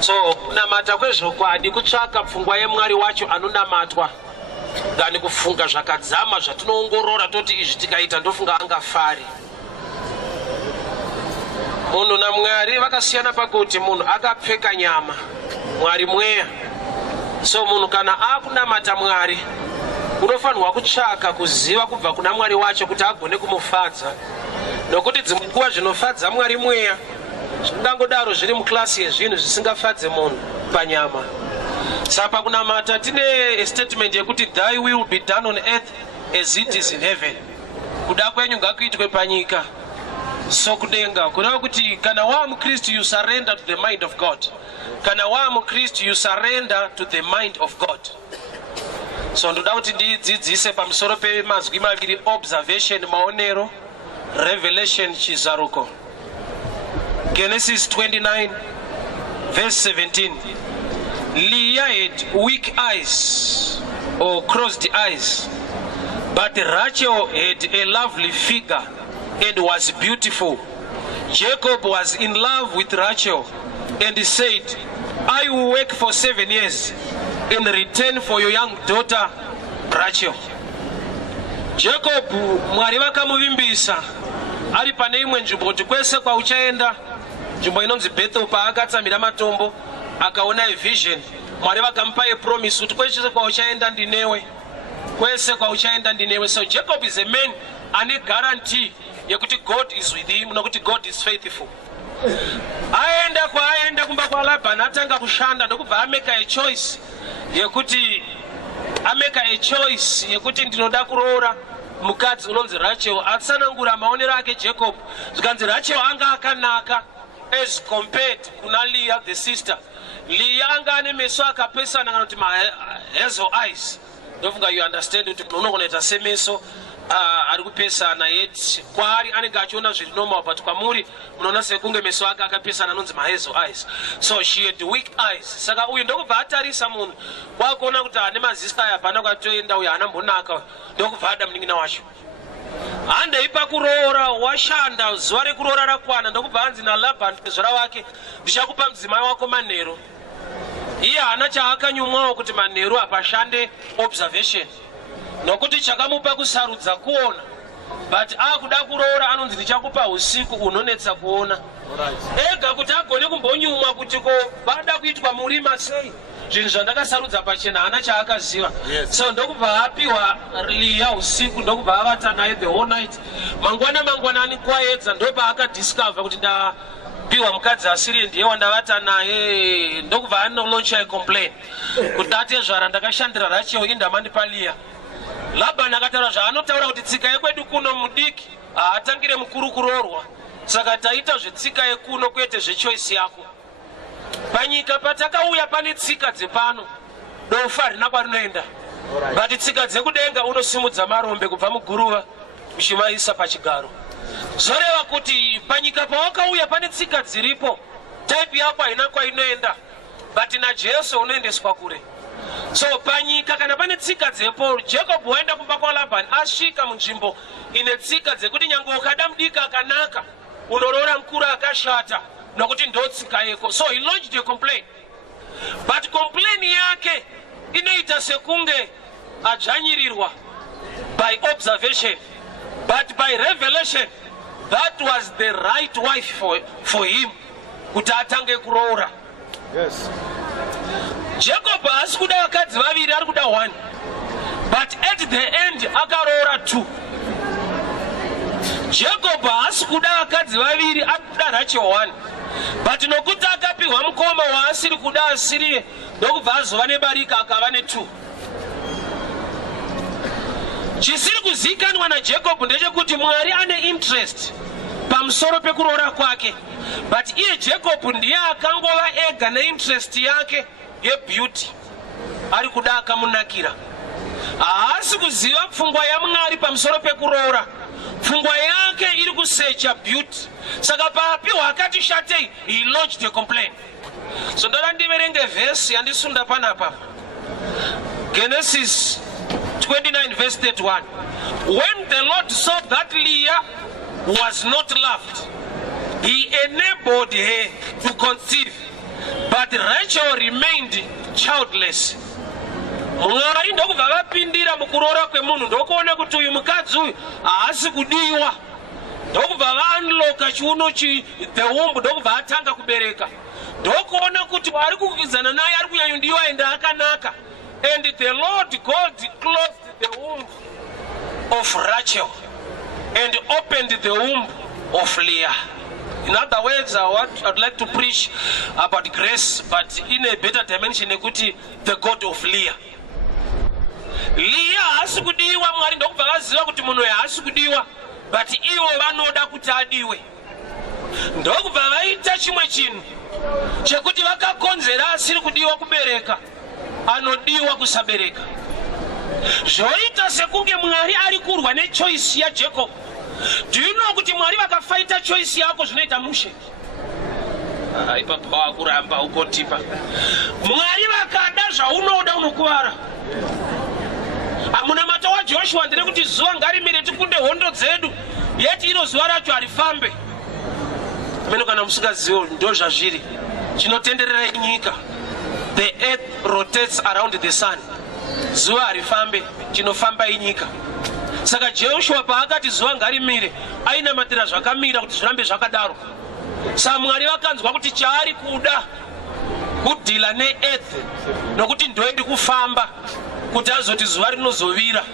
So kunamata kwezvokwadi kutsvaka pfungwa yemwari wacho anonamatwa ngani kufunga zvakadzama zvatinoongorora toti izvi tikaita ndofunga angafari. Munhu naMwari vakasiyana pakuti munhu akapfeka nyama, Mwari mweya. So munhu kana akunamata Mwari unofanirwa kutsvaka kuziva kubva kuna Mwari wacho kuti agone kumufadza, nokuti dzimwe nguva zvinofadza Mwari mweya zvingangodaro zviri muklasi yezvinhu zvisingafadze munhu panyama. Saka kunamata tine statement yekuti thy will be done on earth as it is in heaven. Kuda kwenyu ngakuitwe panyika sokudenga. Kureva kuti kana wa muKristu you surrender to the mind of God. Kana wa muKristu you surrender to the mind of God. So ndoda kuti ndidzidzise pamusoro pemazwi maviri, observation maonero, revelation chizaruko. Genesis 29 verse 17. Leah had weak eyes or crossed eyes, but Rachel had a lovely figure and was beautiful. Jacob was in love with Rachel and he said, I will work for 7 years in return for your young daughter Rachel. Jacob Mwari vakamuvimbisa ari pane imwe nzvimbo kuti kwese kwauchaenda, nzvimbo inonzi Bethel, paakatsamira matombo akaona a vision, Mwari vakamupa a promise kuti kwese kwauchaenda ndinewe, kwese kwauchaenda ndinewe. So Jacob is a man ane guarantee yekuti God is with him, nokuti God is faithful. Aenda kumba kwa Labani atanga kushanda ndokubva ameka a choice yekuti ndinoda kuroora mukadzi unonzi Rachel. Atsanangura maonero ake Jacob zvikanzi Rachel anga akanaka as compared kuna Leah the sister. Leah anga ane meso akapesana kana kuti hazel eyes. Ndofunga you understand kuti unogonoita semeso ari kupesana, yet kwaari anenge achiona zviri normal, but kwamuri munoona sekunge meso ake akapesana anonzi hazel eyes. So she had weak eyes. Saka uyu ndokubva atarisa munhu kwakuona kuti ane maziso aya hapana kwatoenda, uyu hanambonaka, ndokubva ada munin'ina wacho. Handei pakuroora washanda, zuva rekuroora rakwana, ndokubva anzi naLabhani zvara wake, ndichakupa mudzimai wako manheru. Iye hana chaakanyumwawo kuti manheru hapashande observation, nokuti chakamupa kusarudza kuona, but akuda kuroora anonzi ndichakupa usiku unonetsa kuona. Ega kuti agone kumbonyumwa kuti ko bada kuitwa murima sei, zvinhu zvandakasarudza pachena hana chaakaziva. So ndokubva apiwa Leah usiku, ndokubva avata naye the whole night. Mangwanani kwaedza ndopa akadiscover kuti ndapiwa mukadzi asiri ndiye wandavata naye. Ndokubva anolauncha complain kuti atezvara ndakashandira Rachel indamandipa Leah. Labhani akataura zvaanotaura kuti tsika yekwedu kuno mudiki haatangire mukuru kuroorwa, saka taita zvetsika yekuno kwete zvechoisi yako. Panyika patakauya pane tsika dzepano dofa harina kwarinoenda, but tsika dzekudenga unosimudza marombe kubva muguruva uchimaisa pachigaro. Zvoreva kuti panyika pawakauya pane tsika dziripo, type yako haina kwainoenda, but naJesu unoendeswa kure. So panyika kana pane tsika dzepo, Jacob waenda kumba kwa Labhani asvika munzvimbo ine tsika dzekuti nyange ukada mudiki akanaka unoroora mukuru akashata, nokuti ndo tsika yeko. So he lodged a complaint, but complaint yake inoita sekunge adzvanyirirwa by observation, but by revelation that was the right wife for him kuti atange kuroora. Yes. Jacob haasi kuda vakadzi vaviri, ari kuda 1, but at the end akaroora 2. Jacob haasi kuda vakadzi vaviri, ari kuda Rachel 1, but nokuti akapiwa mukoma waasiri kuda asiriye, ndokubva azova nebarika akava ne2. Chisiri kuzikanwa naJacob ndechekuti Mwari ane interest pamusoro pekuroora kwake, but iye Jacob ndiye akangova ega neinterest yake yebeauty, ari kuda akamunakira. Haasi kuziva pfungwa yaMwari pamusoro pekuroora, pfungwa yake iri kusecha beauty. Saka papiwa akati shatei, he lodged a complaint. So ndoda ndiverenge verse yandisunda panapa, Genesis 29 verse 31. When the Lord saw that Leah was not loved, he enabled her to conceive, but Rachel remained childless. Mwari ndokubva vapindira mukuroora kwemunhu ndokuona kuti uyu mukadzi uyu haasi kudiwa. Ndokubva vaunlocka chiuno the womb ndokubva atanga kubereka. Ndokuona kuti ari kukwikwidzana naye ari kunyanyodiwa ende akanaka. And the Lord God closed the womb of Rachel and opened the womb of Leah. In other words, I'd like to preach about grace, but in a better dimension, the God of Leah. Leah haasi kudiwa, Mwari ndokubva vaziva kuti munhu uyu haasi kudiwa, but ivo vanoda kuti adiwe. Ndokubva vaita chimwe chinhu chekuti vakakonzera asiri kudiwa kubereka anodiwa kusabereka. Zvoita sekunge Mwari ari kurwa nechoice yaJacob. Do you know kuti Mwari vakafaita choice yako zvinoita mushe? Ipapo wakuramba ukotipa. Mwari vakada zvaunoda unokuvara. Munamato waJoshua ndine kuti zuva ngarimire tikunde hondo dzedu yeti iro zuva racho harifambe. Meno kana musingazivo ndo zvazviri. Chinotenderera nyika. The earth rotates around the sun. Zuva harifambe, chinofamba inyika. Saka Joshua paakati zuva ngarimire ainamatira zvakamira kuti zvirambe zvakadaro. Saka Mwari vakanzwa kuti chaari kuda kudhila neearth nokuti ndoendi kufamba kuti azoti zuva rinozovira.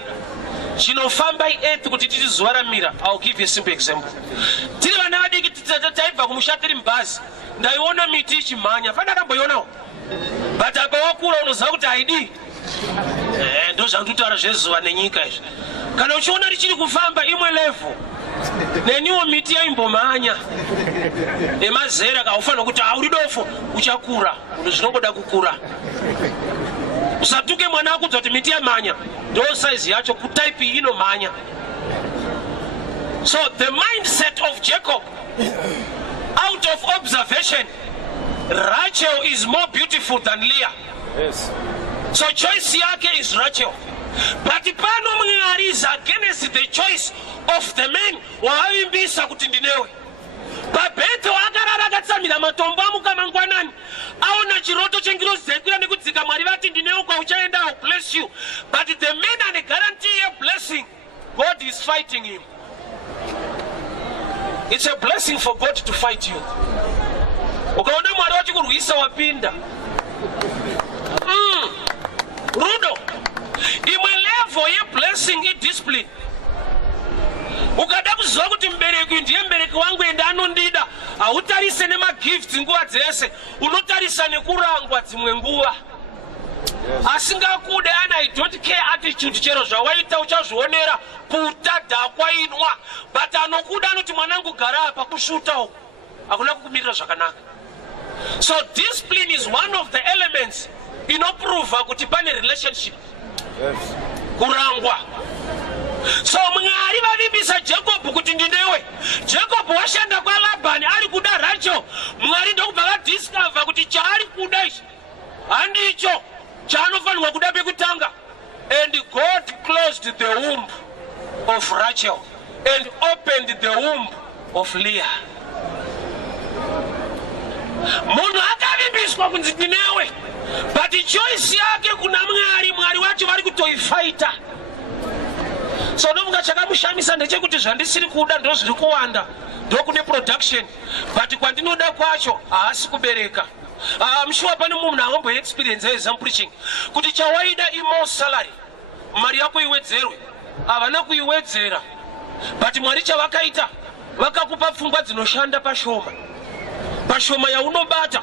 Chinofamba earth kuti titi zuva ramira. I'll give you a simple example. Tiri vana vadiki taibva kumusha tiri mubhazi ndaiona miti ichimhanya. Fana ndakamboionawo. But apa wakura unoziva kuti haidi. Ndo zvandutaura zvezuva nenyika izvi. Kana uchiona richiri kufamba imwe level neniwo miti yaimbomhanya emazera kaufanira kuti auri dofo uchakura kuti zvinongoda kukura. Usatuke mwana wako kuti miti yamhanya ndo size yacho kutaipi inomhanya. So the mindset of Jacob, out of observation, Rachel is more beautiful than Leah. Yes. So choice yake is Rachel. But pano Mwari is against the choice of the men wavavimbisa kuti ndinewe. Babetho akarara akatsamira matombo amuka mangwanani aona chiroto chengirozi dzekwira nekudzika Mwari vati ndinewe kwauchaenda I'll bless you. But the men ane guarantee a blessing, God is fighting him. It's a blessing for God to fight you. Ukaona Mwari wachikurwisa wapinda. Rudo. Imwe level ye blessing ye discipline. Ukada kuziva kuti mbereki ndiye mbereki wangu ende anondida, hautarise nemagifts nguva dzese, unotarisa nekurangwa dzimwe nguva. Asingakude ana I don't care attitude chero zvawaita uchazvionera puta dhakwa inwa, but anokuda anoti mwanangu gara apa kushuta uko hakuna kukumirira zvakanaka. So discipline is one of the elements inoprova kuti pane relationship. Yes. Kurangwa. So Mwari vavimbisa Jacob kuti ndinewe. Jacob washanda kwa Labani ari kuda Rachel. Mwari ndokubva vadiscover kuti chaari kuda ichi handicho chaanofanirwa kuda pekutanga. And God closed the womb of Rachel and opened the womb of Leah. Munhu akavimbiswa kunzi ndinewe, but choice yake kuna Mwari wacho vari kutoifighta. So ndomunga chakamushamisa ndechekuti zvandisiri kuda ndo zviri kuwanda, ndo kune production, but kwandinoda kwacho haasi kubereka. I'm sure pane munhu angombo experience as I'm preaching kuti chawaida more salary mari yako iwedzerwe, havana kuiwedzera, but Mwari chavakaita vakakupa pfungwa dzinoshanda pashoma yaunobata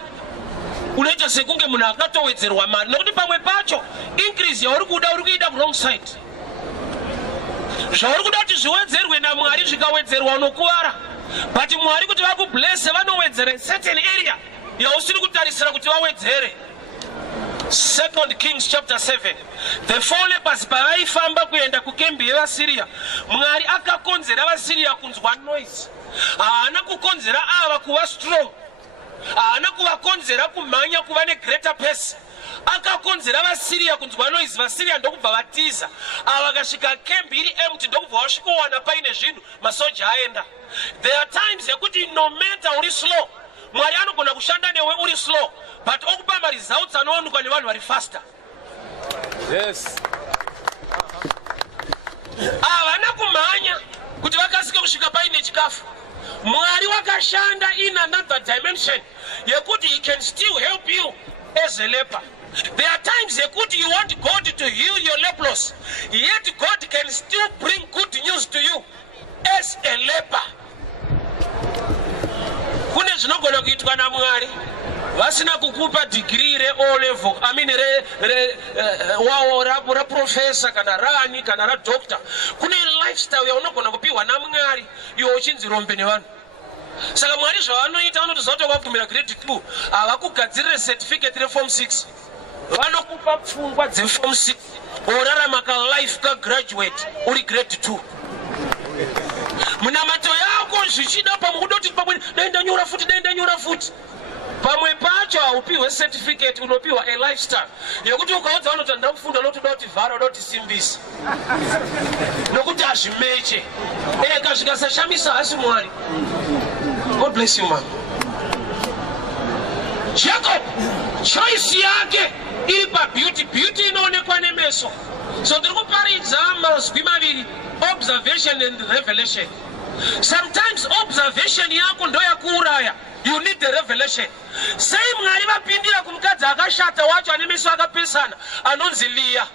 unoita sekunge munhu akatowedzerwa mari, nokuti pamwe pacho increase yauri kuda uri kuida wrong side. Zvauri kuda kuti zviwedzerwe naMwari zvikawedzerwa unokuvara, but Mwari kuti vakublesse vanowedzera certain area yausiri kutarisira kuti vawedzere. 2 Kings chapter 7. The four lepers pavaifamba kuenda kukembi yevaSiria, Mwari akakonzera vaSiria kunzwa noise. Haana kukonzera ava kuva strong, haana kuvakonzera kumhanya kuva negreater pace. Akakonzera vaSiria kunzwa noise. VaSiria ndokubva vatiza, ava vakasvika kembi iri empty ndokubva vasvikowana paine zvinhu masoja aenda. There are times yekuti no matter uri slow, Mwari anogona kushanda newe uri slow, but okupa ma results anoonekwa nevanhu vari faster. Yes. Havana kumhanya kuti vakasike kusvika paine chikafu. Mwari wakashanda in another dimension yekuti he can still help you as a leper. There are times yekuti you want God to heal your lepers, yet God can still bring good news to you as a leper. Kune zvinogona kuitwa naMwari vasina kukupa degree re O level, I mean ra professor kana rani kana ra doctor. Kune lifestyle yaunogona kupiwa naMwari iwe uchinzi rombe nevanhu. Saka Mwari zvavanoita vanoti zvakuti wakagumira grade 2 havakugadzirire certificate reform 6, vanokupa pfungwa dzeform 6 orarama ka life ka graduate uri grade 2. Munamato yako zvichida pamwe kudoti pamwe daenda nyora futi pamwe pacho haupiwe certificate, unopiwa a lifestyle yekuti ukaudza vanoti ndakufunda notoda kuti vhara uda kuti simbisa nokuti hazvimeche eka zvikasashamisa hasi Mwari. God bless you, man. Jacob choice yake iri beauty inoonekwa nemeso. So ndiri kuparidza mazwi maviri, observation and revelation. Sometimes observation yako ndo yakuuraya, you need the revelation. Sei Mwari vapindira kumukadzi akashata wacho ane meso akapesana anonzi Leah.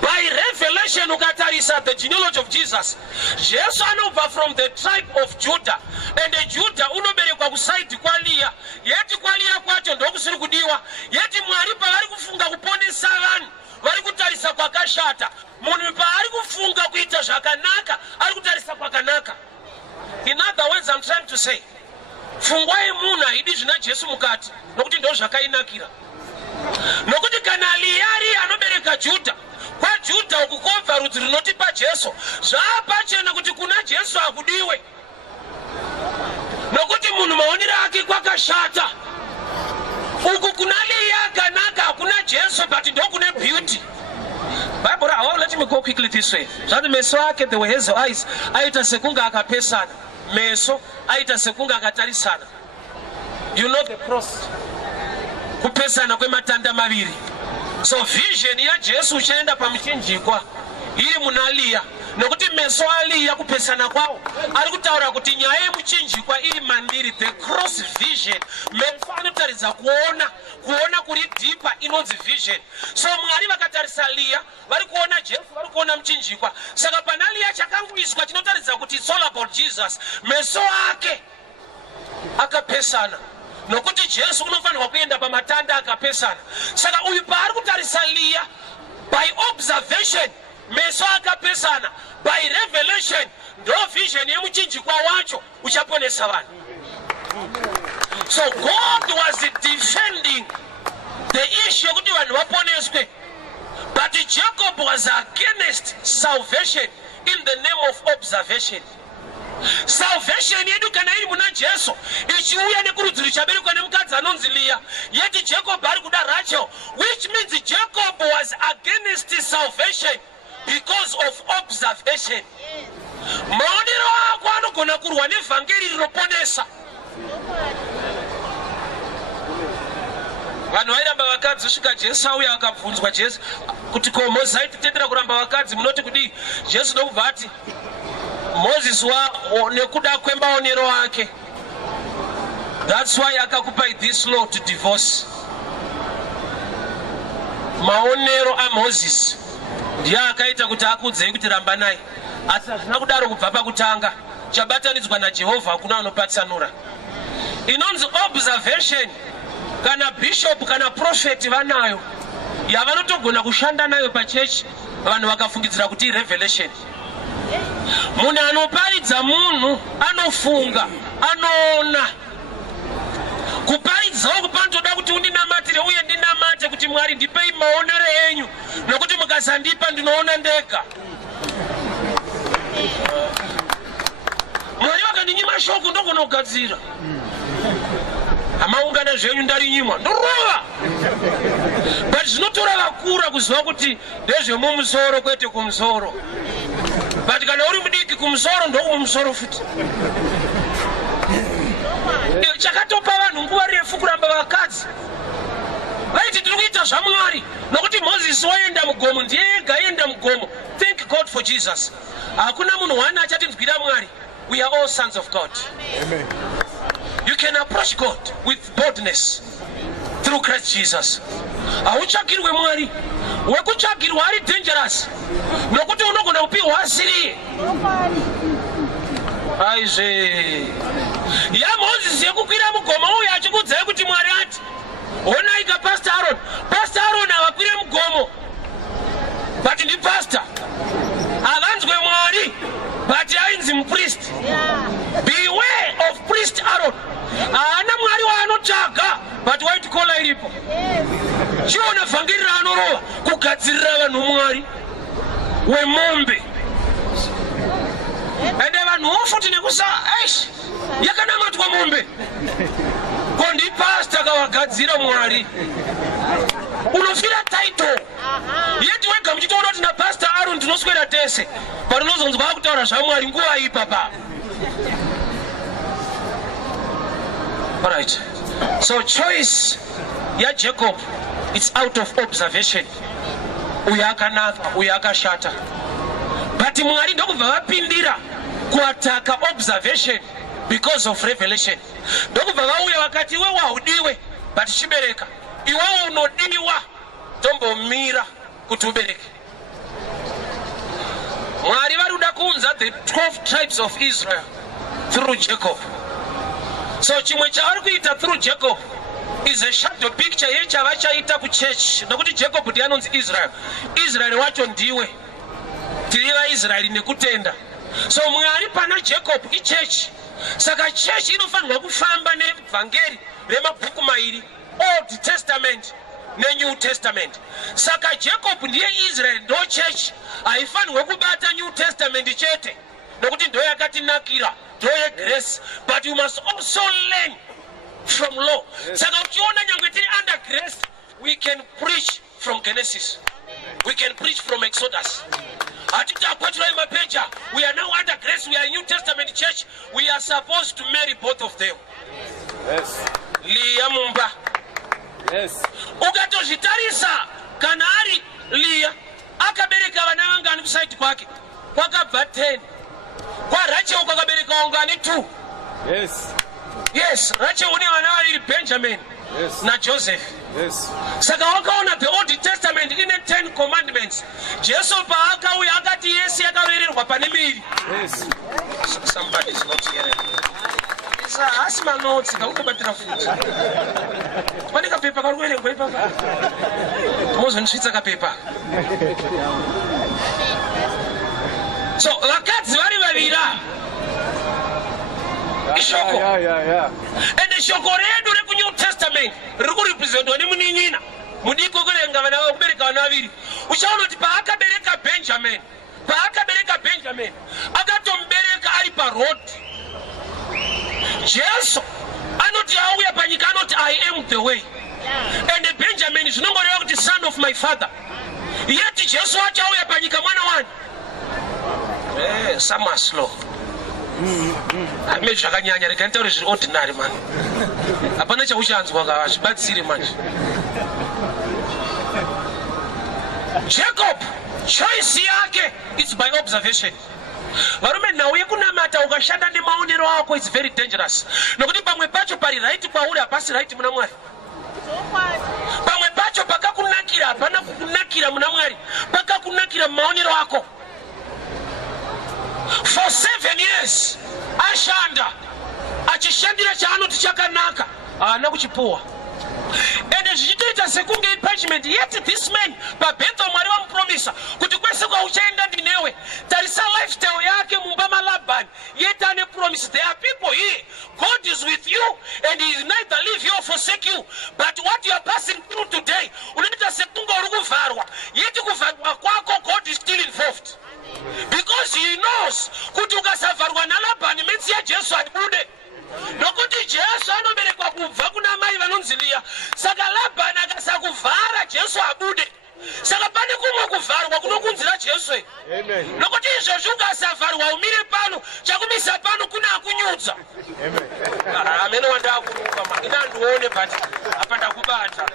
By revelation ukatarisa the genealogy of Jesus, Jesu anobva from the tribe of Judah, and Judah unoberekwa kusaidi kwa Leah, yeti kwa Leah kwacho ndokusiri kudiwa, yeti Mwari pavari kufunga kuponesa vanhu vari kutarisa kwakashata, munhu paari kufunga kuita zvakanaka ari kutarisa kwakanaka. In other words, I'm trying to say, pfungwa yemunhu haidi zvina Jesu mukati nokuti ndo zvakainakira. Nokuti kana Leah anobereka Judah, kwa Judah ukukobva rudzi runotipa Jesu, zvapachena kuti kuna Jesu akudiwe. Nokuti munhu maonero ake kwakashata. Uku kuna Leah kanaka hakuna Jesu, but ndo kune beauty. Bible, let me go quickly this way. Zvati meso ake, the way his eyes, aita sekunga akapesana. Meso aita sekunga akatarisana. You know the cross. Kupesana kwematanda maviri. So vision ya Jesu uchaenda pamuchinjikwa iri muna Leah, nokuti meso aLeah kupesana kwawo ari kutaura kuti nyaya yemuchinjikwa iri mandiri, the cross vision. Meso anotaridza kuona kuri deeper inonzi vision. So Mwari vakatarisa Leah vari kuona Jesu, vari kuona muchinjikwa. Saka pana Leah chakangoiswa chinotaridza kuti it's all about Jesus. Meso ake akapesana nokuti Jesu unofanirwa kuenda pamatanda akapesana. Saka uyu paari kutarisa Leah, by observation meso akapesana, by revelation ndo vision yemuchinjikwa wacho uchaponesa vanhu. So God was defending the issue kuti vanhu vaponeswe, but Jacob was against salvation in the name of observation. Salvation yedu kana iri muna Jesu ichiuya nekurudzi ruchaberekwa nemukadzi anonzi Leah, yeti Jacob ari kuda Rachel, which means Jacob was against salvation because of observation. Maonero ako anogona kurwa nevhangeri rinoponesa. Vanhu vairamba vakadzi kusvika Jesu auya akabvunzwa Jesu kuti ko Mozisi aititendera kuramba vakadzi, munoti kudii? Jesu ndokubva ati Moses nekuda kwemaonero ake, that's why akakupai this law to divorce. Maonero aMoses ndiye akaita kuti akudzei kuti ramba naye, asi hazvina kudaro kubva pakutanga. Chabatanidzwa naJehovha hakuna anopatsanura. Inonzi observation kana bishop kana prophet vanayo yavanotogona kushanda nayo pachechi, vanhu vakafungidzira kuti revelation. Munhu anoparidza munhu anofunga, anoona. Kuparidzawo kupantoda kuti undinamatire uye ndinamate kuti Mwari ndipei maonero enyu, nokuti mukasandipa ndinoona ndega. Mwari vakandinyima shoko ndogona kugadzira. Amaungana zvenyu ndarinyimwa ndorova. But zvinotora vakura kuziva kuti ndezvemumusoro kwete kumusoro. But kana uri mudiki kumusoro ndokumusoro futi. chakatopa vanhu nguva refu kuramba vakadzi vaiti tiri kuita zvaMwari nokuti Moses waenda mugomo ndiye ega aenda mugomo. Thank God for Jesus. Hakuna munhu wana achatinzwira Mwari. We are all sons of God. Amen. You can approach God with boldness through Christ Jesus. Hauchagirwe Mwari. Wekuchagirwa ari dangerous. Nokuti unogona kupiwa asiri. Aize. Ya Moses yekukwira mugomo uyu achikudzai kuti Mwari ati ona ika Pastor Aaron. Pastor Aaron avakwire mugomo. But ndi pastor. Avanzwe Mwari. But ainzi mupriest. Beware of priest Aaron. Ana Mwari waanotsvaga but white collar iripo. Chiona vhangirira anorova kugadzirira vanhu Mwari wemombe. Ende vanhu vofuti nekusa aish yakanamatwa mombe. Kondi pastor kavagadzira Mwari. Unofira title. Yeti wega muchitoona kuti na Pastor Aaron tinoswera tese. But unozonzwa kutaura zvaMwari nguva ipapa. All right. So choice ya Jacob, it's out of observation. Uyakanaka, uyakashata. But Mwari ndokubva vapindira kuataka observation because of revelation. Ndokubva vauya vakati iwe waudiwe but chibereka. Iwewe unodiwa tombomira kuti ubereke. Mwari varuda kuunza the 12 tribes of Israel through Jacob. So chimwe chavari kuita through Jacob is a shadow picture yechavachaita kuchurch. Nokuti Jacob ndiye anonzi Israel. Israel wacho ndiwe. Tiri vaIsraeri nekutenda. So Mwari pana Jacob ichurch. Saka church inofanirwa kufamba nevhangeri remabhuku mairi, Old Testament neNew Testament. Saka Jacob ndiye Israel ndo church. Haifanirwe kubata New Testament chete. Nokuti ndo yakatinakira, ndo yegrace. But you must also learn from law. Saka ukiona nyangwe tiri under grace, we can preach from Genesis. We can preach from Exodus. We are now under grace. We are a New Testament church. We are supposed to marry both of them. Yes. Leah mumba. Yes. Ukatozvitarisa kana ari Leah akabereka vana vangani kuside kwake kwakabva 10. Kwa Rachel kwakabereka vangani 2. Yes. Yes, Rachel une vana vari Benjamin. Yes. Na Joseph. Yes. Saka wakaona the Old Testament in the 10 commandments. Jesu paakauya akati Yesu yakavererwa pane miri. Yes. Somebody is not hearing. It's a asthma notes. Kaukabatira futi. Pane kapepa karuwerengwa ipapa. Mozonitsvitsa kapepa. So vakadzi vari vavira. Ishoko. Yeah. And the shoko redu reku New Testament riku representwa nemuninyina mudiko kurenga vana vakubereka vana vaviri. Uchaona kuti paakabereka Benjamin akatombereka ari parod. Jesu anoti auya panyika anoti I am the way. And Benjamin zvinongoreva kuti son of my father. Yeti Jesu achauya panyika mwana wani. Some are slow. Maybe zvakanyanya reka ntaure zviri ordinary man. Hapana chauchanzwa kazvibatsire manje. Jacob choice yake it's by observation. Varume nhau yekunamata ukashanda nemaonero ako it's very dangerous. Nokuti pamwe pacho pari right kwauri hapasi right muna Mwari. Pamwe pacho pakakunakira hapana kukunakira muna Mwari. Pakakunakira maonero ako. For 7 years ashanda achishandira chaanoti chakanaka haana kuchipuwa. And zvichitoita sekunge impeachment. Yet this man pabetha Mwari vamupromisa kuti kwese kwauchaenda ndinewe. Tarisa lifestyle yake mumba maLabhani. Yet ane promise there are people here. God is with you and he will neither leave you or forsake you. But what you are passing through today unoita sekunge uri kuvharwa. Yet kuvharwa kwako God is still involved. Because he knows kuti ukasavharwa naLabhani means ya Jesu abude. Nokuti Jesu anoberekwa kubva kuna mai vanonzi Leah. Saka Labhani akasakuvhara Jesu abude. saka pane kumwe kuvharwa kunokunzira Jesu. Amen. Nokuti izvo ungasavharwa umire pano chakumisa pano kuna akunyudza. Amen. Amene wandakuruka makina ndione but apa ndakubata.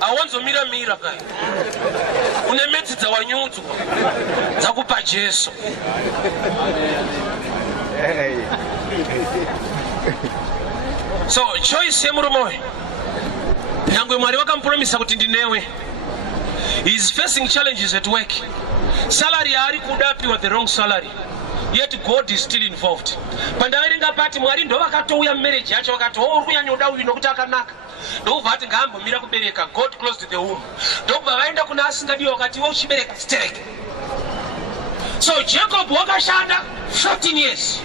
Awonzomira mira kai. Une metsi dzawanyudzwa. Dzakupa Jesu. So choice yemurumoyo. Nyangwe Mwari wakampromisa kuti ndinewe. He is facing challenges at work. Salary ari kudapiwa the wrong salary. Yet God is still involved. Pandaverenga pati Mwari ndo vakatouya marriage yacho vakati uri kunyanyoda uyu nokuti akanaka. Ndobva ati ngambomira kubereka. God closed the womb. Ndobva vaenda kuna asingadiwa vakati iwe uchibereka stereke. So Jacob wakashanda 14 years.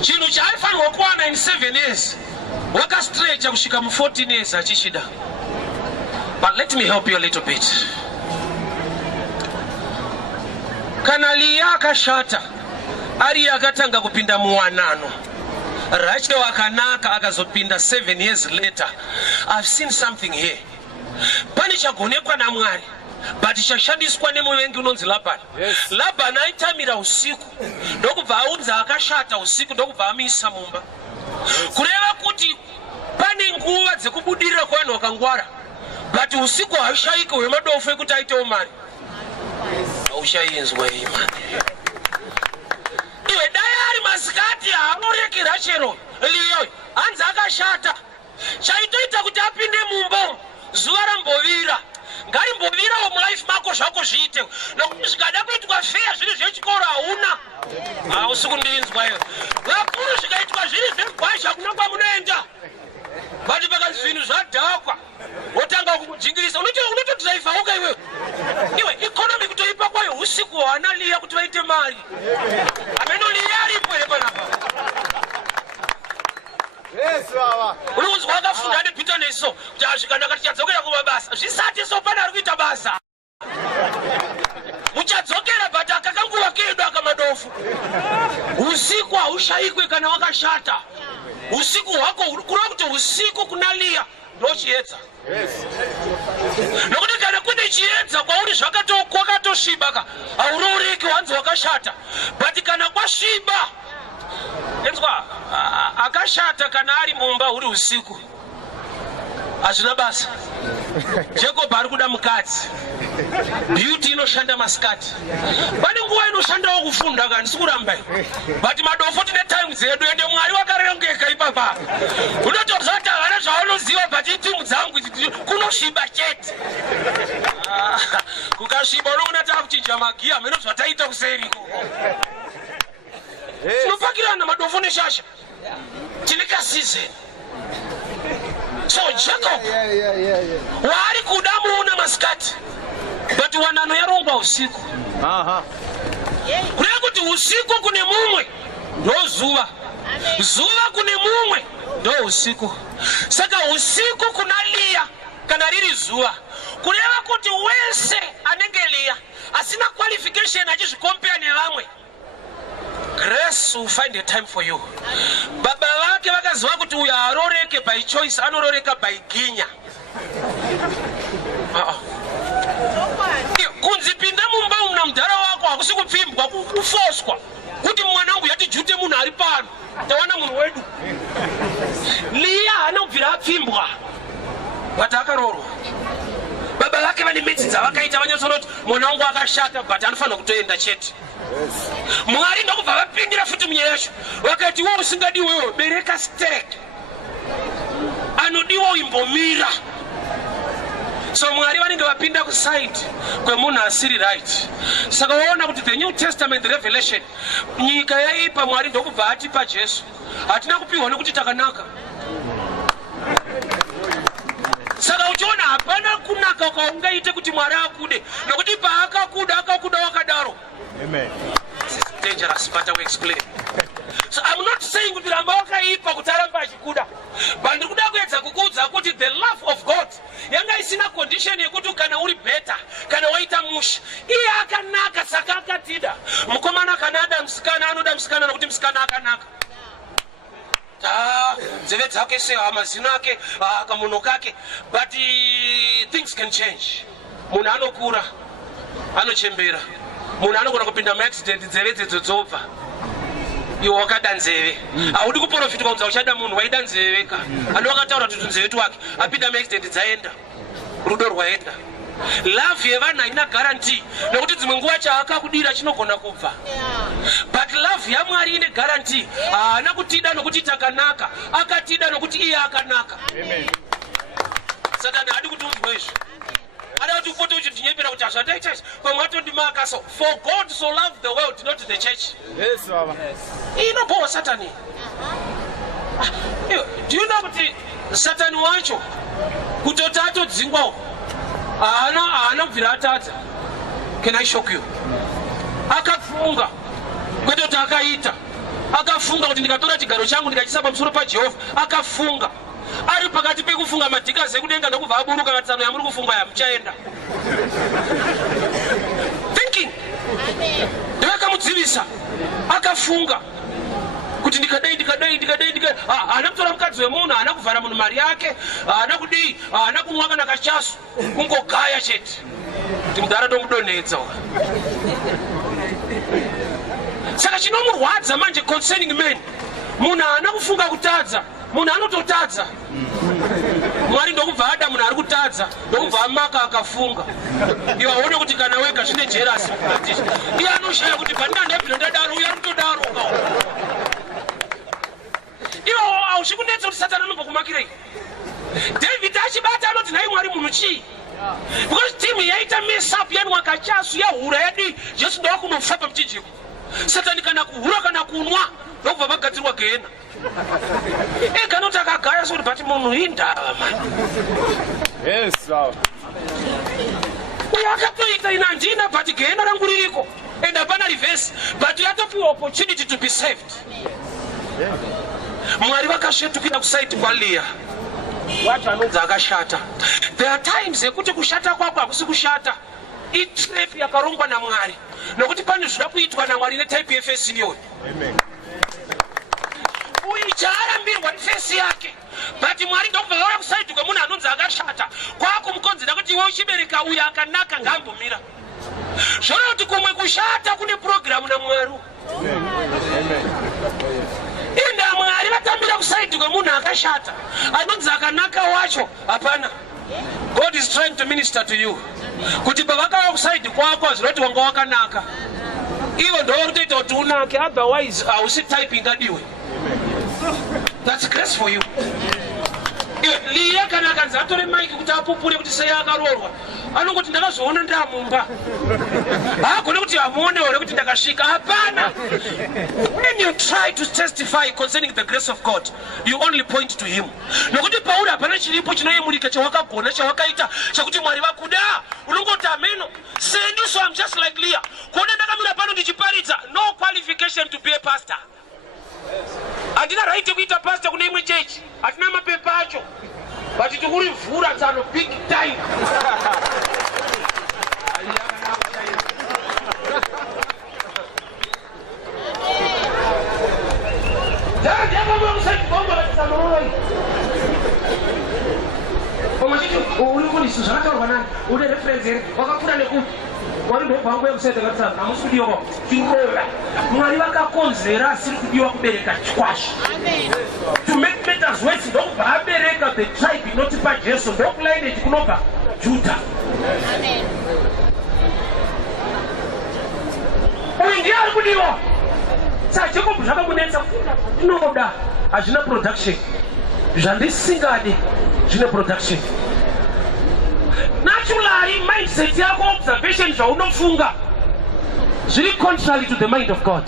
Chinhu chaaifanirwa kuwana in 7 years. Wakastretcha kusvika mu 14 years achishida. But let me help you a little bit. Kana Leah akashata, ari akatanga kupinda muwanano. Rachel akanaka akazopinda 7 years later. I've seen something here. Pane chagonekwa naMwari, but chashandiswa nemuvengi unonzi Labani. Yes. Labani aitamira usiku, ndokubva audza akashata usiku, ndokubva amuisa mumba. Kureva kuti pane nguva dzekubudirira kwanhu wakangwara, but usiku haushaiki hwemadofu ekuti aitewo mari. Haushainzwa imani. Iwe dai ari masikati haamureki Rachel Leah hanzi akashata. Chaitoita kuti apinde mumba zuva rambovira. Ngarimbovirawo mulife mako zvako zviite. Nokuti zvikada kuitwa fair zviri zvechikoro hauna. Hausi kundinzwa iwe. Vakuru zvikaitwa zviri zvegwazha kunongwa munoenda. Bati pakanzi zvinhu zvadhakwa. Wotanga kujingirisa. Unotodhiraivhauka iwe. Iwe economy kutoipa kwayo usiku hwana Leah kuti vaite mari. Ameno Leah aripo here panapa. Yes, baba. Unonzwa wakafunda nePeter neso. Kuti asvikana kuti chadzokera kumabasa. Zvisati so pana ari kuita basa. Muchadzokera but akakanguva kedu akamadofu. Usiku haushaikwe kana wakashata. Usiku hwako kureva kuti usiku kuna Leah ndochiedza. Yes. Nokuti kana kune chiedza kwauri kwakatosviba hauroreki wanzi wakashata. But kana kwasviba enzwa akashata kana ari mumba uri usiku hazvina basa. Jacob ari kuda mukadzi. Beauty inoshanda masikati. Pane nguva inoshandawo kufunda kani sikuramba. But madofo tine time dzedu ende Mwari wakarongeka ipapa. Unotozvata havana zvaunoziva but itimu dzangu kunosviba chete. Kukasviba unoona takuchinja magiya meno zvataita kuseriko. Tinopakirana madofo neshasha. Tineka season. So Jacob wari kuda muona masikati but wanano yarongwa usiku. Kureva kuti usiku kune mumwe ndo zuva. Zuva kune mumwe ndo usiku. Saka usiku kuna Leah kana riri zuva. Kureva kuti wese anenge Leah asina qualification achizvikompea nevamwe, grace will find a time for you. Baba vake vakaziva kuti uyu haaroreke by choice, anororeka by ginya. Kunzipinda mumba muna mudhara wako hakusi kupfimbwa, kufoswa kuti mwanangu yati jute munhu ari pano tawana munhu wedu. Leah anobvira apfimbwa but akarorwa. Baba vake vane metsi dzavakaita vanyatsoroti mwana wangu akashata but anofanira kutoenda chete. Mwari ndokubva vapindira futi munyaya yacho vakati iwe usingadiwe iwe bereka stereke, anodiwa imbomira. So Mwari vanenge vapinda kuside kwemunhu asiri right. Saka waona kuti the New Testament revelation nyika yaipa Mwari ndokubva atipa Jesu. Hatina kupiwa nekuti takanaka. Saka uchiona hapana kunaka kwaungaite kuti Mwari akude, nokuti paakakuda wakadaro. Amen. This is dangerous, but I will explain. So I'm not saying kuti ramba wakaipa kuti aramba achikuda, but ndikuda kuedza kukuudza kuti the love of God yanga isina condition yekuti kana uri better kana waita musha. Iye akanaka saka akatida. Mukomana kana ada musikana anoda musikana nokuti musikana akanaka. nzeve dzake mazino ake kamuno kake, but things can change. Munhu anokura anochembera, munhu anogona kupinda muaccident nzeve dzedzobva, iwe wakada nzeve. Haudi kuprofita kunza uchada munhu waida nzeve ka. Ando wakataura kuti nzeve twake apinda muaccident dzaenda, rudo rwaenda. Love yevanhu haina guarantee, nekuti dzimwe nguva chaakakudira chinogona kubva. But love yaMwari ine guarantee. Haana kutida nokuti takanaka, akatida nokuti iye akanaka. Satani hadi kuti unzwe izvo. Ada kuti ufote uchinyepera kuti hazvataita izvo. Pamwe atondimaka so, for God so loved the world, not the church. Yes, Baba. Inobowa Satani. Do you know kuti Satani wacho kutoti atodzingwawo haana kubvira atadza. Can I shock you? Akafunga kwete kuti akaita, akafunga kuti ndikatora chigaro changu ndikachisa pamusoro paJehovha, akafunga. Ari pakati pekufunga madhikazi ekudenga ndokubva aburuka akati tsano yamuri kufunga yamuchaenda. Thinking. Ndakakamudzivisa, akafunga kuti ndikadai. Haana kutora mukadzi wemunhu, haana kuvhara munhu mari yake, haana kudii, haana kumwa kana kachasu, kungogaya chete. Kuti mudhara tomudonhedza. Saka chinomurwadza manje concerning men, munhu haana kufunga kutadza, munhu anototadza. Mwari ndokubva ada munhu ari kutadza, ndokubva amaka akafunga. Iwe aone kuti kana wega zvine jealousy mukati. Iye anoshaya kuti pandandabvira ndadaro, uye ari kutodaro. Iwe haushi kunetsa kuti Satani anombokumakirei. David achibata anoti nhai Mwari munhu chii? Because team yaita mess up yani wakachasu yahura yadi Jesu ndo wakunofa pamuchinjiko. Satani kana kuhura kana kunwa ndokubva vagadzirwa gehena. Kana kuti akagaya soti bati munhu indava mani. Yes, Baba. Uye akatoita ina ndina but gehena rangu ririko. And hapana reverse, but yatopiwa opportunity to be saved. Mwari vakasvetukira kusaiti kwaLeah. Wacho anonzi akashata. There are times yekuti kushata kwako hakusi kushata, itrap yakarongwa naMwari, nokuti pane zvida kuitwa naMwari netype yefesi iyoyo. Uyu chaarambirwa nefesi yake, but Mwari ndokubva vauya kusaiti kwemunhu anonzi akashata, kwakumukonzera kuti iwe uchibereka uyu akanaka ngambomira. Zvona kuti kumwe kushata kune programu naMwari. Inda Mwari vatambira kusaiti kwemunhu akashata, anonzi akanaka wacho hapana. God is trying to minister to you. Kuti pavakauya kusaiti kwako zvinoti wanga wakanaka, iwe ndo kutoita kuti unake, otherwise hausi type ingadiwe. That's grace for you. Leah kana akanzi atore mike kuti apupure kuti sei akaroorwa, anongoti ndakazoona ndamumba. Haagone kuti amuonewo kuti ndakasvika, hapana. When you try to testify concerning the grace of God, you only point to him. Nokuti pauri hapana chiripo chinoyemurika chawakagona chawakaita chakuti Mwari vakuda, unongoti ameno. Sendi, so I'm just like Leah. Kuona ndakamira pano ndichiparidza, no qualification to be a pastor. Handina right kuita pastor kune imwe church, hatina mapepa acho, but tikuri vhura tsano big time. Ude reference here, wakakura nekuti Mwari ndobvangu yakuseta katsana amusudiwa chiroya. Mwari vakakonzera asiri kudiwa kubereka chikwasha. To make matters worse, ndokubva abereka the tribe inotipa Jesu, ndokulineage kunobva Judah. Uyu ndiye ari kudiwa. Saka Jacob zvakamunetsa ndinoda hazvina production, zvandisingade zvine production. Naturally, mindset yako, observation zvaunofunga zviri contrary to the mind of God.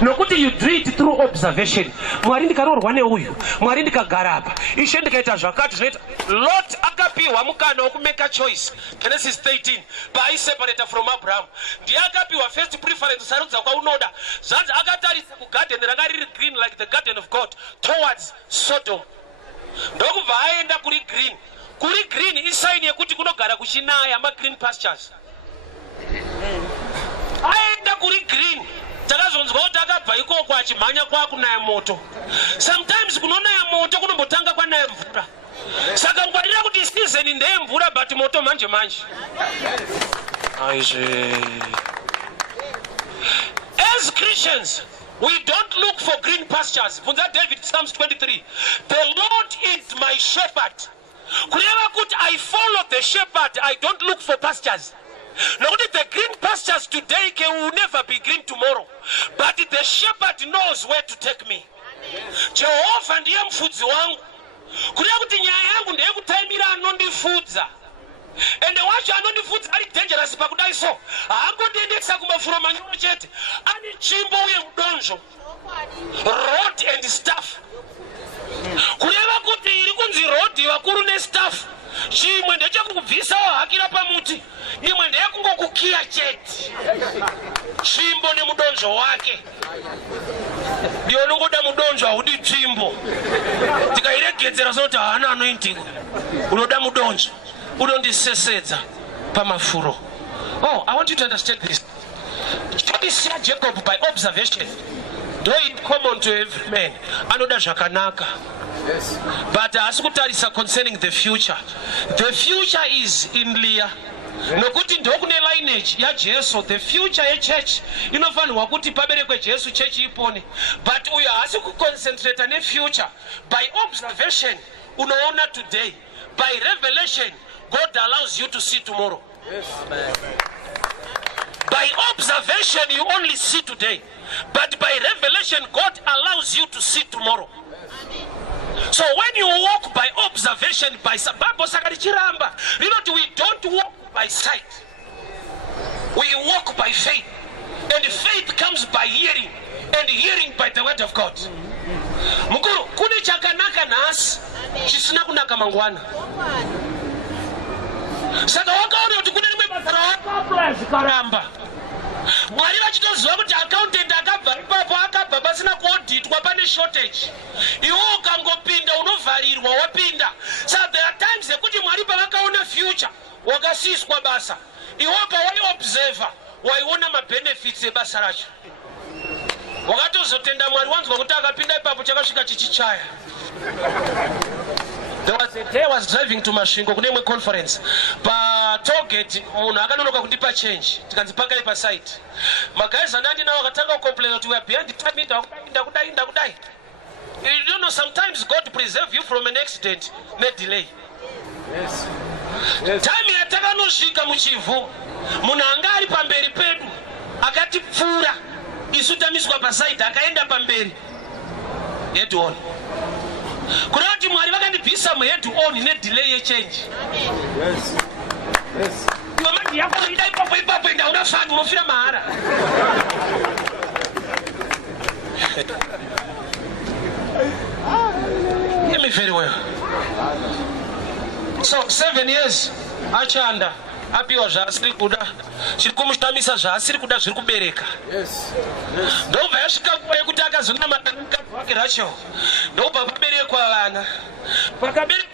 Nokuti you do it through observation. Mwari ndikaroorwa neuyu, Mwari ndikagara apa, Ishe ndikaita zvakati zvinoita. Lot akapiwa mukana wokumeka choice. Genesis 13. Paaiseparata from Abraham. Ndiye akapiwa first preference sarudza kwaunoda. Zvanzi akatarisa kugarden ranga riri green like the garden of God towards Sodom. Ndokubva aenda kuri green. Kuri green isaini yekuti kunogara kuchinaya, ma green pastures. Aenda kuri green. takazonzwa kuti akabva ikoko achimhanya kwakunaya moto. Sometimes kunonaya moto kunombotanga kwanaya mvura. Saka ngwarira kuti season ndeyemvura but moto manje manje. As Christians, we don't look for green pastures. Funza David, Psalms 23. The Lord is my shepherd. I follow the shepherd. I don't look for pastures. Now the green pastures today will never be green tomorrow. But the shepherd knows where to take me. Jehovah ndiye mfudzi wangu. Kulia kuti nyaya yangu ndiye kutaimira anondifudza. And the watch anondifudza ari dangerous pakudai so. Angondiendesa kumafuro manyoro chete. Ani chimbo uye mdonjo. Rod and staff. Kuleva kuti iri kunzi rodi wakuru ne staff. Chimwe ndecha kukubvisa wahakira pamuti. Imwe ndeye kungokukia chete. Chimbo ne mudonjo wake. Ndionongoda mudonjo haudi chimbo. Tikairegedzera zoti haana anointing. Unoda mudonjo. Unondisesedza pamafuro. Oh, I want you to understand this. Chodisiya Jacob by observation. Though it common to every man. Anoda zvakanaka. Yes. But asikutarisa concerning the future. The future is in Leah. Nokuti ndokune lineage ya Jesu, the future ya church inofanirwa kuti paberekwe Jesu church ipone. But uyo asikuconcentrate ne future. By observation unoona today. By revelation God allows you to see tomorrow. Yes. By observation you only see today. But by revelation God allows you to see tomorrow. So when you walk by observation, by we don't walk by sight. We walk by faith. And faith comes by hearing. And hearing by the word of God. Mukuru, kune chakanaka nas, chisina kunaka mangwana. Saka wakaone kuti kune rimwe basa rawakaplans karamba. Mwari vachitoziva kuti accountant akabva ipapo akabva pasina kuauditwa pane shortage. Iwo ukangopinda unovharirwa wapinda. Saka there are times yekuti Mwari pavakaona future wakasiswa basa. Iwo pawaiobserver waiona mabenefits ebasa racho. Wakatozotenda Mwari wanzwa kuti akapinda ipapo chakasvika chichichaya. There was a day I was driving to Masvingo kune conference. Pa target munhu akanonoka kundipa change. Tikanzipaka ipa site. Magays anandi nawo akatanga complain kuti we are behind the time ndakudai. You don't know sometimes God preserve you from an accident, no delay. Yes. Yes. Time yatakanosvika muchivu. Munhu anga ari pamberi pedu akatipfura. Isu tamiswa pa site akaenda pamberi. Head on. Kurati Mwari vakandibvisa muhead on ne delay ye change. Yes. Yes. Mama yako ida ipapo ndaura fani unofira mahara. Hear me very well. So 7 years achanda apiwa zvasiri kuda chiri kumushtamisa zvasiri kuda zviri kubereka. Yes. Ndobva yasvika nguva yekuti akazonamata mukadzi wake Rachel. Ndobva paberekwa vana.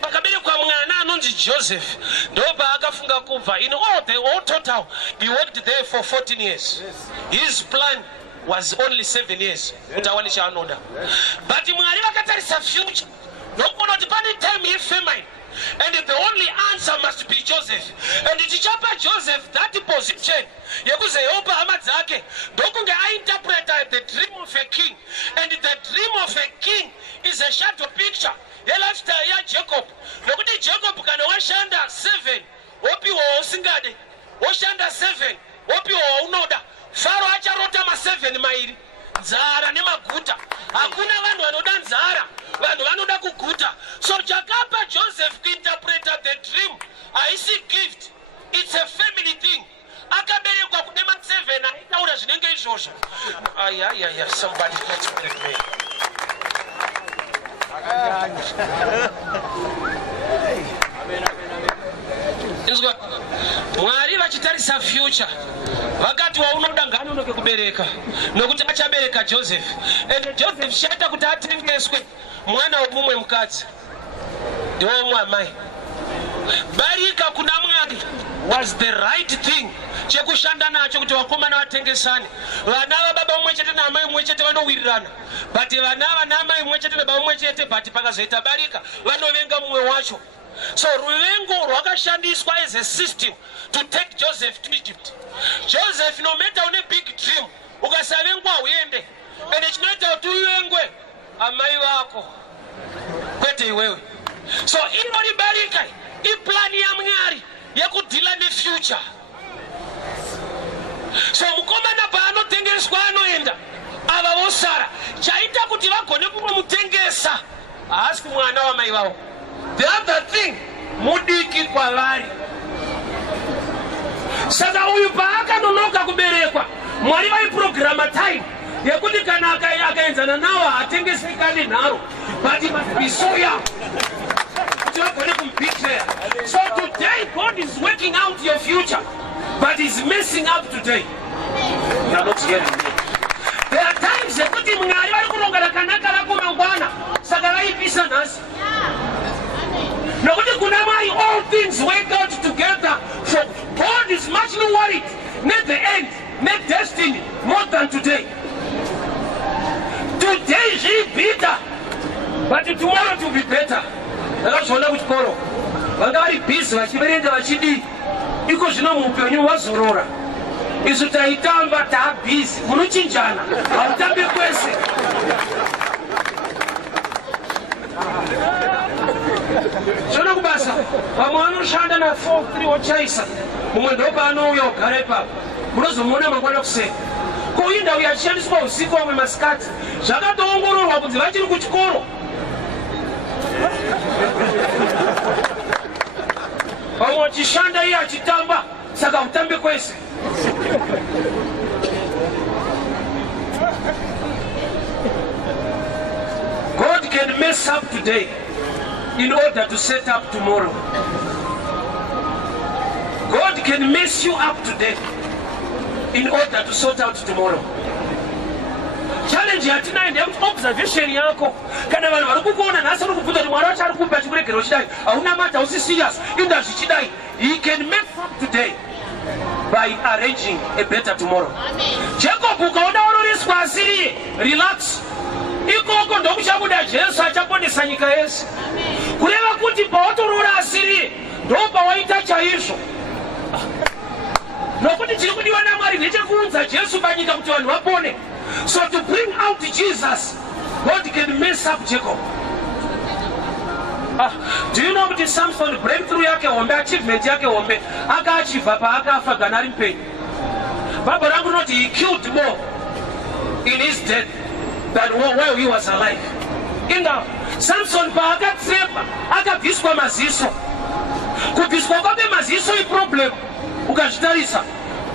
Pakaberekwa mwana anonzi Joseph. Ndobva akafunga kubva. In all total he worked there for 14 years. His plan was only 7 years. Kuti awane chaanoda. But Mwari vakatarisa future. Ndokuona kuti pane time yefamine. And the only answer must be Joseph. And tichapa Joseph that position. Yekuze yopa hama dzake. Ndokunge I interpret the dream of a king. And the dream of a king is a shadow picture. The lifestyle ya Jacob. Nokuti Jacob kana washanda 7. Opi wa osingade. Washanda 7. Opi wa unoda. Faro acharota ma 7 mairi. Nzara ne maguta. Hakuna vanhu vanoda nzara. Vanhu vanoda kuguta. So Jakapa Joseph interpreted the dream. I see gift. It's a family thing. Akaberekwa kune ma 7 aitaura zvinenge izvozvo. Somebody let's pray. Mwari vachitarisa future. Vakati waunoda nganonoke kubereka. Nokuti achabereka Joseph. And Joseph shaita kuti atengeswe mwana womumwe mukadzi. Ndiwo mwamai. Barika kuna Mwari was the right thing. chekushanda nacho kuti vakomana vatengesane. Vana vababa umwe chete namai umwe chete vanowirirana, but vana vanamai umwe chete nebaba umwe chete, but pakazoita barika vanovenga mumwe wacho. So ruvengo rwakashandiswa as a system to take Joseph to Egypt. Joseph, no matter on a big dream, ukasavengwa uende, and chinoita kuti uvengwe amai vako kwete iwewe. So inori barika iplani ya Mwari yakudila ne future. So mukomana paanotengeswa anoenda ava vosara chaita kuti vagone kumutengesa haasi mwana wamai vavo. The other thing, mudiki kwavari. Saka uyu paakanonoka kuberekwa, Mwari vaiprograma time yekuti kana akaenzana nawo hatengesekane nharo, but he must be so young. So today God is working out your future, but he's messing up today. You are not hearing me. There are times yekuti Mwari varikulongana kanaka rakumangwana saka vaipisa nhasi. All things work out together. So God is much more worried. Not the end, not destiny, more than today. Today is bitter, but tomorrow it will be better. That's what I would call. Vangari busy, vachiverenga vachidi. Iko zvino muupenyu wazorora. Isu taitamba busy. Munochinjana. Hautambi kwese. Zvona kubasa vamwe vanoshanda na4-3 wochaisa mumwe ndopa anouya kugara ipapo munozomuona mangwana kuseka ko iyi ndau yachishandiswa usiku vamwe masikati zvakatoongororwa kunzi vachiri kuchikoro vamwe vachishanda iye achitamba saka utambe kwese. God can mess up today in order to set up tomorrow. God can mess you up today in order to sort out tomorrow. Challenge yatina ende observation yako kana vanhu vari kukuona nhasi uri kubvunza kuti Mwari wacho ari kupa chikuregero chidai hauna mata usi serious inda zvichidai. He can mess up today by arranging a better tomorrow. Jacob ukaona waroreswa asiriye relax. Ikoko ndokuchabuda Jesu achaponesa nyika yese. Kureva kuti pawatorora asiriye ndopa waita chaizvo. Nokuti chiri kudiwa naMwari ndechekuunza Jesu panyika kuti vanhu vapone. So to bring out Jesus, God can mess up Jacob. Do you know kuti Samson breakthrough yake hombe, achievement yake hombe, akaachiva paakafa kana ari mupenyu. Bible rangu rinoti he killed more in his death than while he was alive. Inga Samson paakatsepa akabviswa maziso. Kubviswa kwake maziso iproblem. Ukazvitarisa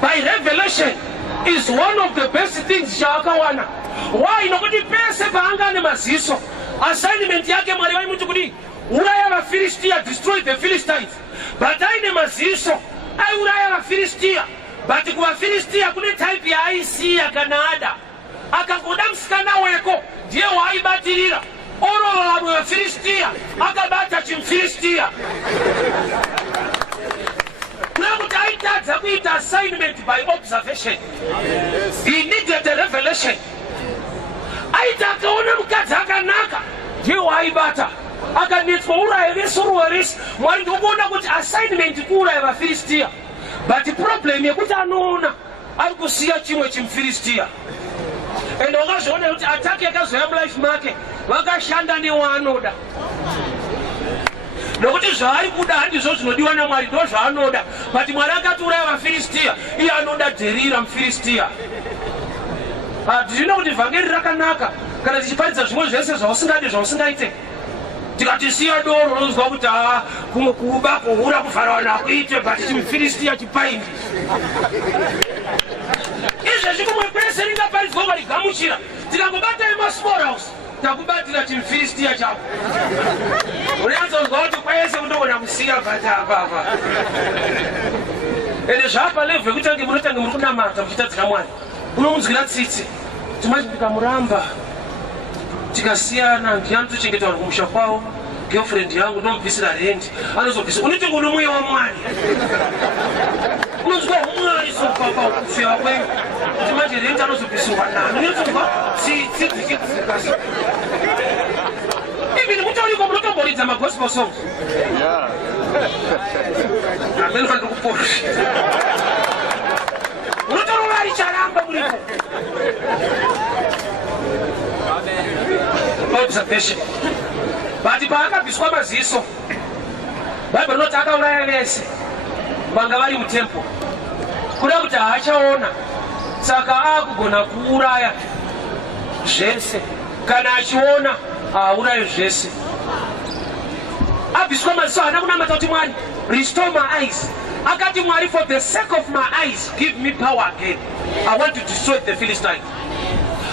by revelation is one of the best things chaakawana. Why? Nokuti pese paanga ane maziso assignment yake Mwari vaimuti kuti uraya vaFilistia, destroy the Philistines. But aine maziso aiuraya vaFilistia, but kuvaFilistia kune type yaaisiya kana ada akagoda musikana weko ndiye waaibatirira orova vamwe vaFilistia akabata chimuFilistia. Kuti aitadza kuita assignment by observation. He needed a revelation. Aita akaona mukadzi akanaka ndiye waaibata akanetswa uraya vesuruwa rese. Mwari ndokuona kuti assignment kuuraya vaFilistia, but problem yekuti anoona ari kusiya chimwe chimuFilistia. And wakazviona kuti attack yakazoya mulife make vakashanda newaanoda. Nokuti zvaari kuda handizvo zvinodiwa naMwari, ndo zvaanoda. But Mwari akati uraya vaFilistia, iye anoda dherira muFilistia. Ndino kuti vhangeri rakanaka kana tichiparidza zvimwe zvese zvausingade zvausingaite. Tikatisiya doro unonzwa kuti kumwe kuba kuhura kuvhara vanhu akuite, but chimuFilistia chipaindi. Izvezvi kumwe kwese ringaparidzwa ukarigamuchira. Tikangobata emasmall house takubatira chimuFilistia chako. Unoyanzonzwa kuti kwese kundoona musiya bata apapa. Ende zvapa level yekuti munotange muri kunamata muchitadzira Mwari. Unomunzwira tsitsi. Timati tikamuramba tikasiyana ndiyani tochengeta vanhu kumusha kwavo girlfriend yangu ndomubvisira rent anozobvisa unoti ngono mweya waMwari unonzwa Mwari sopapa kufewa kwenyu kuti manje rent anozobvisirwa nani unonzwa dzidzidzikasi even mutoriko munotomboridza magospel songs amene ndikuposha unotorova richaramba muriko observation but paakabviswa maziso Bible rinoti akauraya vese vanga vari mutempo kuda kuti haachaona saka akugona kuuraya zvese kana achiona haurayi zvese abviswa maziso haana kunamata kuti Mwari restore my eyes akati Mwari for the sake of my eyes give me power again I want to destroy the Philistines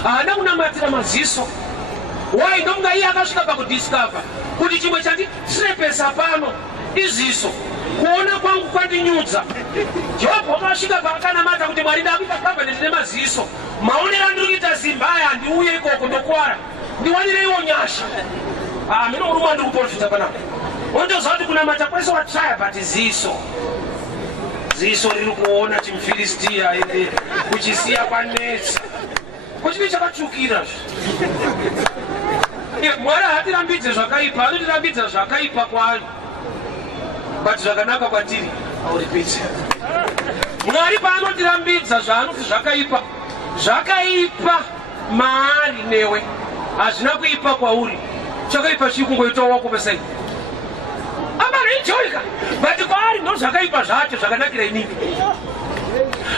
haana kunamatira maziso why ndomga iye akasvika pakudiscover kuti chimwe chandisrepesa pano iziso kuona kwangu kwandinyudza Job akasvika paakanamata kuti Mwari ndakuita covenant nemaziso maonero andiri kuita zimbaya handiuye ikoko ndokwara ndiwanireiwo nyasha mino uruma ndiri kuprofita panapa wondoziva kuti kunamata kwese watraya but ziso riri kuona chimufiristiya ende kuchisiya kwanetsi kuchini chakatsvukira Mwari haatirambidze zvakaipa anotirambidza zvakaipa kwaari but zvakanaka kwatiri auripidze Mwari paanotirambidza zvaanoti zvakaipa maari newe hazvina kuipa kwauri chakaipa chiri kungoita wako pesai amanoijoika but kwaari ndo zvakaipa zvacho zvakanakira inini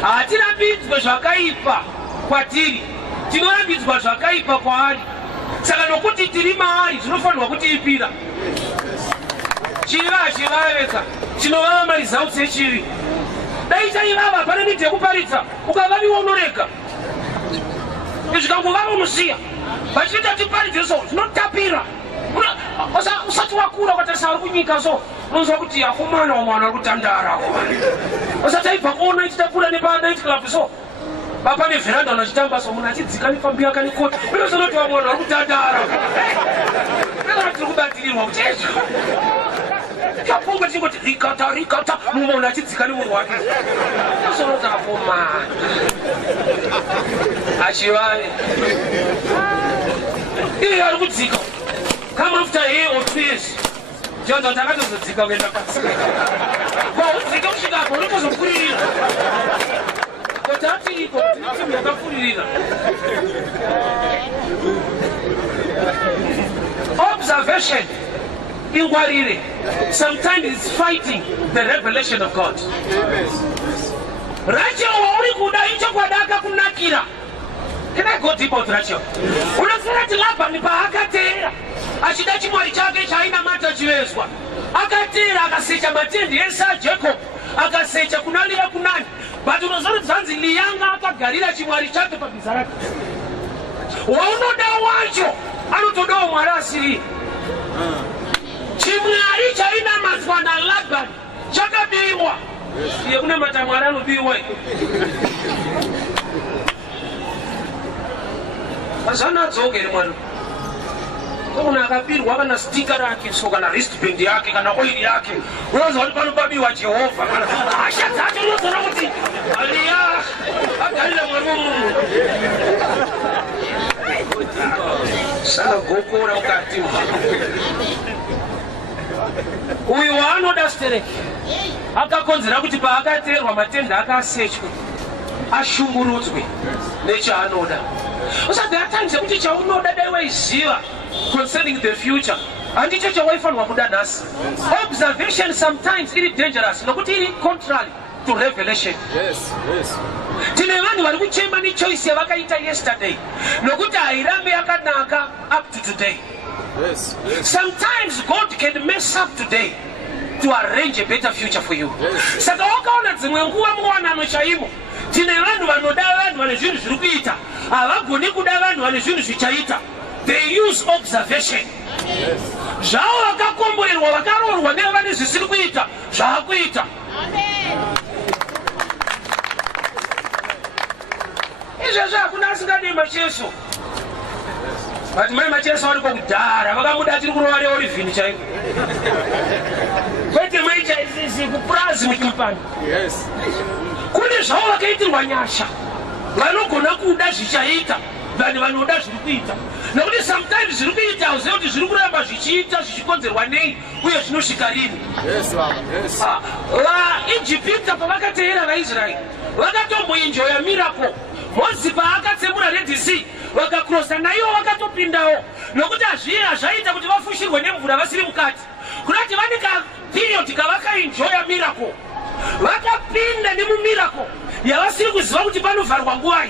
hatirambidzwe zvakaipa kwatiri tinorambidzwa zvakaipa kwaari saka nokuti tiri maari zvinofanirwa kutiipira chiva hachivaveka chinovava maresults echivi dai chaivava pane nidhi yekuparidza ukavaviwa unorega zvikangovava unoziya vachinoita tiparidze so zvinotapira usati wakura ukatarisa ari kunyika so unonzwa kuti akomana wamwana ari kutandara usati aibva kuona ichitapura nepanight club so pane veranda unachitamba so munhu achidzika nepambi yakanikota unozonoti wamwana ari kutandara tiri kubatirirwa kuti ezvo chapunga chingoti rikata mumwe munhu achidzika nemunhu wake unozonoti akomana achivave iye ari kudzika come after here or 2 years jonza kuti akatozodzika kuenda pasi udzike kusvikapo unotozokuririra kuti atiriko timu yakafuririra observation ingwarire sometimes it's fighting the revelation of God Rachel wauri kuda icho kwadaka kunakira Can I go deep on Rachel? Unafunga kuti Labani paakateera achida chimwari chake chaina mata chivezwa akateera akasecha matende ese aJacob akasecha kunalira kunani but unozoti bzanzi liyanga akagarira chimwari chake pabhiza rake waunoda wacho anotodawo mwari asiri chimwari chainamadzwa naLabani chakabiwa iye kunamata mwari anobiwa azvanadzogere mwari kuna akapirwa kana stika rake so kana wristband yake kana oil yake unoziva kuti panobabiwa Jehovha kana hasha dzacho unoziva kuti aliya agarira mwari womunhu sagokora mukati uyu waanoda stereki akakonzera kuti paakateerwa matende akasechwe ashungurudzwe nechaanoda So there are times that you know that they were concerning the future. And it's a way from Wamudanas. Observation sometimes is dangerous. No, but it is contrary to revelation. Yes. Tinemani wali kuchema ni choice ya wakaita yesterday. No, but airambe akanaka up to today. Yes. Sometimes God can mess up today to arrange a better future for you. Saka wakaona zimwe nguwa mwana mwishaimo. Tine vanhu vanoda vanhu vane zvinhu zviri kuita havagoni kuda vanhu vane zvinhu zvichaita. They use observation. Zvavo vakakomborerwa vakaroorwa nevane zvisiri kuita zvaakuita. Izvezvo hakuna asingadema Jesu. But mai machesa wali kudhara vakamuda tiri kurova reolivhini chaiko kwete maicha isisi kupurazi muchimpani kune zvavo vakaitirwa nyasha vanogona kuda zvichaita vanhu vanoda zviri kuita nokuti sometimes zviri kuita hauziva kuti zviri kuramba zvichiita zvichikonzerwa nei uye zvinosvika rini. vaIjipita pavakateera vaIsraeri vakatomboenjoya miracle. Mose paakatsemura Red Sea vakakrosa naivo vakatopindawo nokuti hazviya zvaita kuti vafushirwe nemvura vasiri mukati kunati vane kaperiod kavakaenjoya miracle vakapinda nemumiracle yavasiri kuziva kuti panovharwa nguwai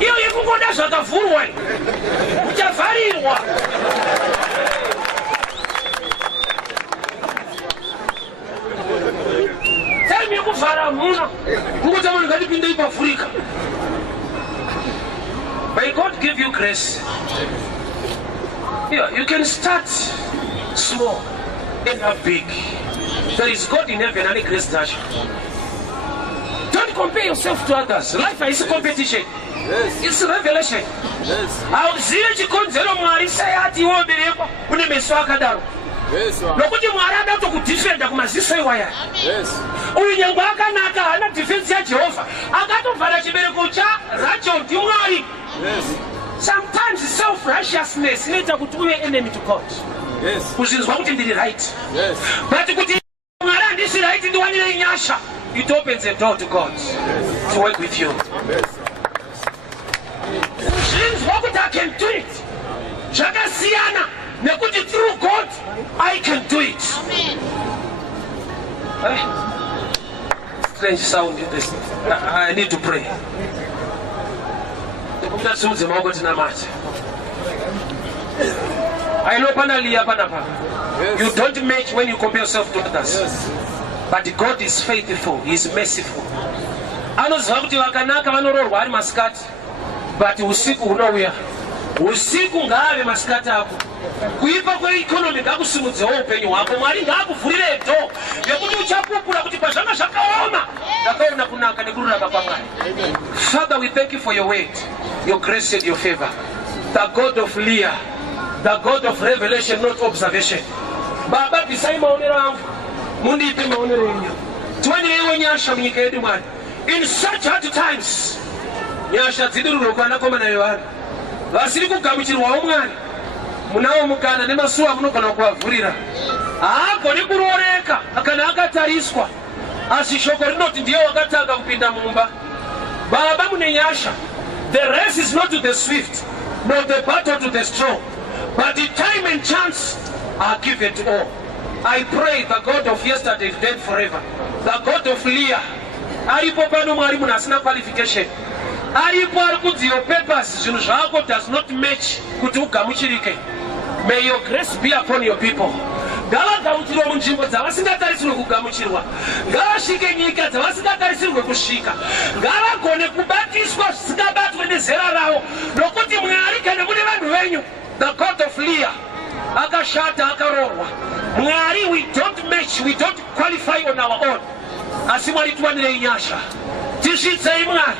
iyo yekungoda zvakavhurwa kuchavharirwa. Time yekuvhara muna kungoti vanhu ngatipindei paAfrica. May God give you grace. Yeah, you can start small, end up big. There is God in heaven and a grace dash. Don't compare yourself to others. Life is a competition. It's a revelation. Auzive chikonzero Mwari sayati woberekwa une meso akadaro. Nokuti Mwari ada kutokudefenda kumaziso iwaya. Uyu nyangu akanaka hana defense ya Jehovah. Akatovhara chibereko cha Rachel ndi Mwari. Sometimes self-righteousness inoita kuti uve enemy to God. Kuzvinzwa kuti ndiri right. But kuti Mwari handisi right ndiwanire nyasha. It opens a door to God to work with you. Kuzvinzwa kuti I can do it. Zvakasiyana nekuti through God I can do it. Strange sound in this. I need to pray. I know panali. You don't match when you compare yourself to others. But God is faithful, He is merciful. Anoziva kuti vakanaka vanororwa ari masikati, but usiku unouya. Usiku ngaave masikati ako. Kuipa kweeconomy ngakusimudzewo upenyu hwako. Mwari ngaakuvhurire door yekuti uchapupura kuti pazvanga zvakaoma ndakaona kunaka nekururama kwaMwari. Father, we thank you for your word, your grace and your favor. The God of Leah, the God of revelation, not observation. Baba pisai maonero angu. Mundipe maonero enyu. Tiwanyirewo nyasha munyika yedu Mwari. In such hard times, nyasha dzidiruro kwanakomana vevanhu vasiri kugamuchirwawo Mwari. Munawo mukana nemasuwa munogona kuvavhurira. Haagoni kurooreka kana akatariswa. Asi shoko rinoti ndiye wakatanga kupinda mumba. Baba mune nyasha. The race is not to the swift, nor the battle to the strong, but the time and chance are given to all. I pray the God of yesterday is dead forever. The God of Leah. Aripo pano Mwari munhu asina qualification. Aripo ari kunzi your papers zvinhu zvako does not match kuti ugamuchirike. May your grace be upon your people. Ngavagamuchirwe munzvimbo dzavasingatarisirwe kugamuchirwa. Ngavasvike nyika dzavasingatarisirwe kusvika. Ngavagone kubatiswa zvisingabatwe nezera ravo. Nokuti Mwari kana mune vanhu venyu, the God of Leah, akashata akarorwa. Mwari, we don't match, we don't qualify on our own. Asi Mwari tiwanire nyasha. Tisvitsei Mwari.